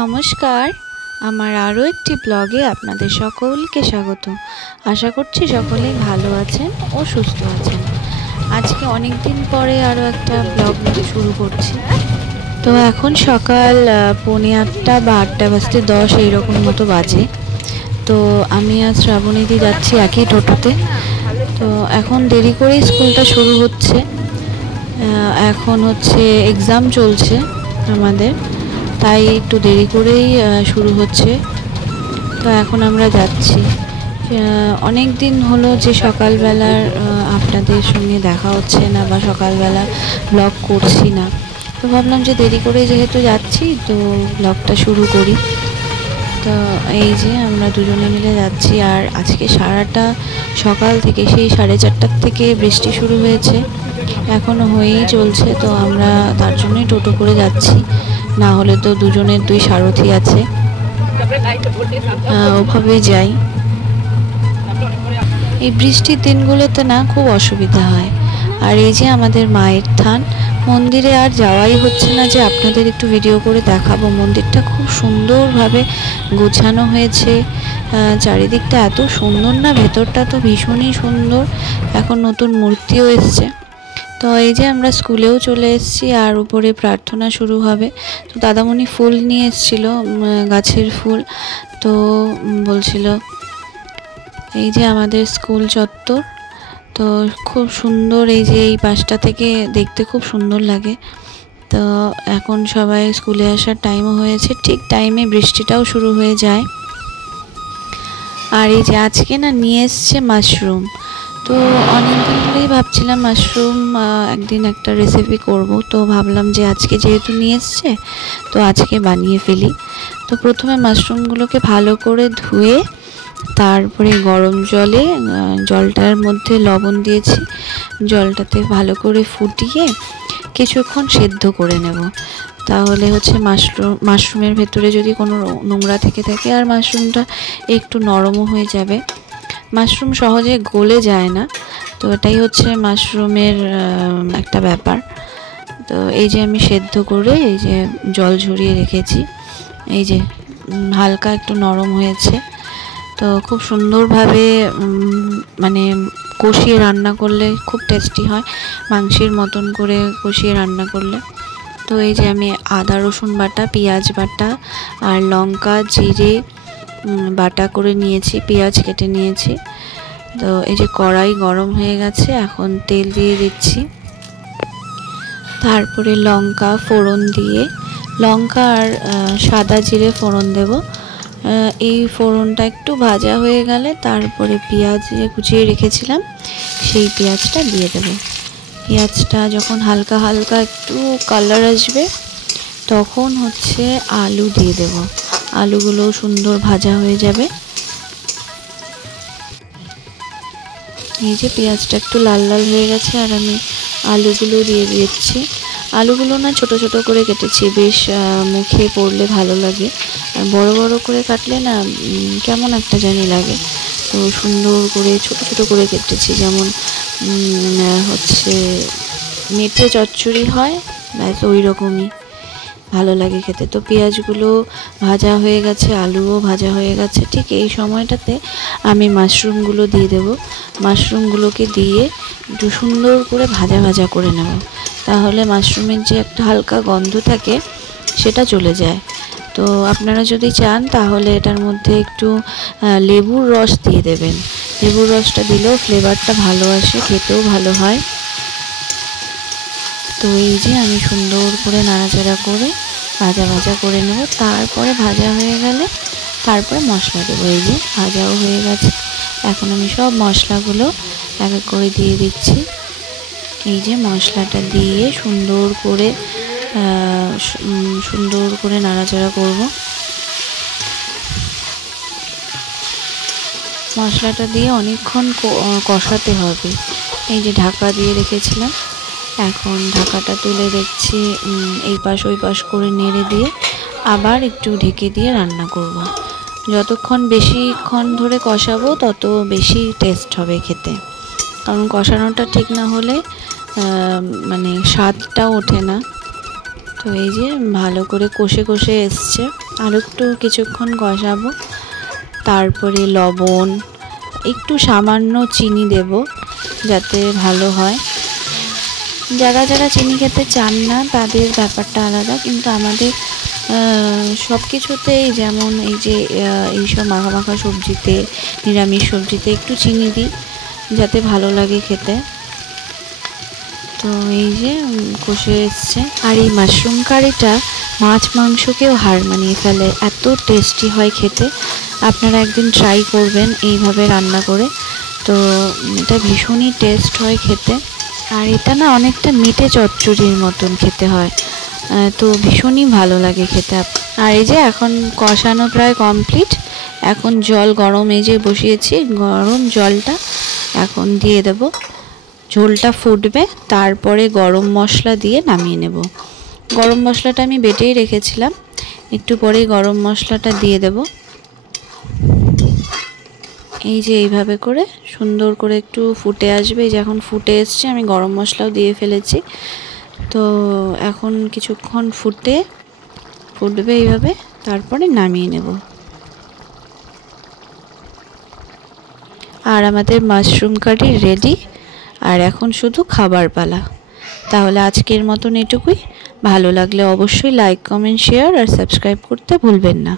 নমস্কার, আমার আরও একটি ব্লগে আপনাদের সকলকে স্বাগত। আশা করছি সকলেই ভালো আছেন ও সুস্থ আছেন। আজকে অনেক দিন পরে আরও একটা ব্লগ শুরু করছি। তো এখন সকাল 8:45 বা 8:10 এইরকম মতো বাজে। তো আমি আর শ্রাবণীদি যাচ্ছি একই টোটোতে। তো এখন দেরি করেই স্কুলটা শুরু হচ্ছে। এখন হচ্ছে এক্সাম চলছে আমাদের, তাই একটু দেরি করেই শুরু হচ্ছে। তো এখন আমরা যাচ্ছি। অনেক দিন হলো যে সকালবেলার আপনাদের সঙ্গে দেখা হচ্ছে না বা সকালবেলা ব্লগ করছি না, তো ভাবলাম যে দেরি করে যেহেতু যাচ্ছি তো ব্লগটা শুরু করি। তো এই যে আমরা দুজনে মিলে যাচ্ছি, আর আজকে সারাটা সকাল থেকে সেই 4:30 থেকে বৃষ্টি শুরু হয়েছে, এখনও হয়েই চলছে। তো আমরা তার জন্যই টোটো করে যাচ্ছি, না হলে তো দুজনের দুই সারথি আছে, ওভাবেই যাই। এই বৃষ্টির দিনগুলোতে না খুব অসুবিধা হয়। আর এই যে আমাদের মায়ের থান, মন্দিরে আর যাওয়াই হচ্ছে না যে আপনাদের একটু ভিডিও করে দেখাবো। মন্দিরটা খুব সুন্দরভাবে গোছানো হয়েছে, চারিদিকটা এত সুন্দর না, ভেতরটা তো ভীষণই সুন্দর। এখন নতুন মূর্তিও এসছে। তো এই যে আমরা স্কুলেও চলে এসেছি, আর উপরে প্রার্থনা শুরু হবে। তো দাদামণি ফুল নিয়ে এসেছিল, গাছের ফুল। তো বলছিল এই যে আমাদের স্কুল চত্বর, তো খুব সুন্দর, এই যে এই পাশটা থেকে দেখতে খুব সুন্দর লাগে। তো এখন সবাই স্কুলে আসার টাইমও হয়েছে, ঠিক টাইমে বৃষ্টিটাও শুরু হয়ে যায়। আর এই যে আজকে না নিয়ে এসছে মাশরুম। তো অনেক দিন ধরেই ভাবছিলাম মাশরুম একদিন একটা রেসিপি করব। তো ভাবলাম যে আজকে যেহেতু নিয়ে এসছে তো আজকে বানিয়ে ফেলি। তো প্রথমে মাশরুমগুলোকে ভালো করে ধুয়ে তারপরে গরম জলে, জলটার মধ্যে লবণ দিয়েছি, জলটাতে ভালো করে ফুটিয়ে কিছুক্ষণ সেদ্ধ করে নেব। তাহলে হচ্ছে মাশরুমের ভেতরে যদি কোনো নোংরা থেকে থাকে, আর মাশরুমটা একটু নরমও হয়ে যাবে। মাশরুম সহজে গলে যায় না, তো এটাই হচ্ছে মাশরুমের একটা ব্যাপার। তো এই যে আমি সেদ্ধ করে এই যে জল ঝরিয়ে রেখেছি, এই যে হালকা একটু নরম হয়েছে। তো খুব সুন্দরভাবে মানে কষিয়ে রান্না করলে খুব টেস্টি হয়, মাংসের মতন করে কষিয়ে রান্না করলে। তো এই যে আমি আদা রসুন বাটা, পেঁয়াজ বাটা আর লঙ্কা জিরে বাটা করে নিয়েছি, পেঁয়াজ কেটে নিয়েছি। তো এই যে কড়াই গরম হয়ে গেছে, এখন তেল দিয়ে দিচ্ছি। তারপরে লঙ্কা ফোড়ন দিয়ে, লঙ্কা আর সাদা জিরে ফোড়ন দেব। এই ফোড়নটা একটু ভাজা হয়ে গেলে তারপরে পেঁয়াজ যে কুচিয়ে রেখেছিলাম সেই পেঁয়াজটা দিয়ে দেব। পেঁয়াজটা যখন হালকা হালকা একটু কালার আসবে তখন হচ্ছে আলু দিয়ে দেব। আলুগুলো সুন্দর ভাজা হয়ে যাবে। এই যে পেঁয়াজটা একটু লাল লাল হয়ে গেছে, আর আমি আলুগুলো দিয়ে দিচ্ছি। আলুগুলো না ছোট ছোট করে কেটেছি, বেশ মুখে পড়লে ভালো লাগে, আর বড় বড় করে কাটলে না কেমন একটা জানি লাগে। তো সুন্দর করে ছোট ছোট করে কেটেছি, যেমন হচ্ছে মেটে চচ্চড়ি হয়, ব্যাস ওই রকমই ভালো লাগে খেতে। তো পেঁয়াজগুলো ভাজা হয়ে গেছে, আলুও ভাজা হয়ে গেছে, ঠিক এই সময়টাতে আমি মাশরুমগুলো দিয়ে দেব। মাশরুমগুলোকে দিয়ে একটু সুন্দর করে ভাজা ভাজা করে নেব, তাহলে মাশরুমের যে একটা হালকা গন্ধ থাকে সেটা চলে যায়। তো আপনারা যদি চান তাহলে এটার মধ্যে একটু লেবুর রস দিয়ে দেবেন। লেবুর রসটা দিলেও ফ্লেভারটা ভালো আসে, খেতেও ভালো হয়। তো এই যে আমি সুন্দর করে নাড়াচাড়া করে ভাজা ভাজা করে নেব। তারপরে ভাজা হয়ে গেলে তারপরে মশলা দেবো। এই যে ভাজাও হয়ে গেছে, এখন আমি সব মশলাগুলো এক এক করে দিয়ে দিচ্ছি। এই যে মশলাটা দিয়ে সুন্দর করে নাড়াচাড়া করব। মশলাটা দিয়ে অনেকক্ষণ কষাতে হবে। এই যে ঢাকা দিয়ে রেখেছিলাম, এখন ঢাকাটা তুলে দেখছি, এই পাশ ওই পাশ করে নেড়ে দিয়ে আবার একটু ঢেকে দিয়ে রান্না করব। যতক্ষণ বেশিক্ষণ ধরে কষাবো তত বেশি টেস্ট হবে খেতে, কারণ কষানোটা ঠিক না হলে মানে স্বাদটাও ওঠে না। তো এই যে ভালো করে কষে কষে এসছে, আর একটু কিছুক্ষণ কষাবো। তারপরে লবণ, একটু সামান্য চিনি দেব যাতে ভালো হয়। যারা যারা চিনি খেতে চান না তাদের ব্যাপারটা আলাদা, কিন্তু আমাদের সব কিছুতেই, যেমন এই যে এইসব মাখা মাখা সবজিতে, নিরামিষ সবজিতে একটু চিনি দিই যাতে ভালো লাগে খেতে। তো এই যে কষে এসছে। আর এই মাশরুম কারিটা মাছ মাংসকেও হার মানিয়ে ফেলে, এত টেস্টি হয় খেতে। আপনারা একদিন ট্রাই করবেন এইভাবে রান্না করে, তো এটা ভীষণই টেস্ট হয় খেতে। আর এটা না অনেকটা মেটে চচ্চড়ির মতন খেতে হয়, তো ভীষণই ভালো লাগে খেতে। আর এই যে এখন কষানো প্রায় কমপ্লিট। এখন জল গরম এই যে বসিয়েছি, গরম জলটা এখন দিয়ে দেব। ঝোলটা ফুটবে, তারপরে গরম মশলা দিয়ে নামিয়ে নেব। গরম মশলাটা আমি বেটেই রেখেছিলাম, একটু পরেই গরম মশলাটা দিয়ে দেব। এই যে এইভাবে করে সুন্দর করে একটু ফুটে আসবে। এই যে এখন ফুটে এসছে, আমি গরম মশলাও দিয়ে ফেলেছি। তো এখন কিছুক্ষণ ফুটবে এইভাবে, তারপরে নামিয়ে নেব। আর আমাদের মাশরুম কারি রেডি। আর এখন শুধু খাবার পালা। তাহলে আজকের মতন এটুকুই। ভালো লাগলে অবশ্যই লাইক, কমেন্ট, শেয়ার আর সাবস্ক্রাইব করতে ভুলবেন না।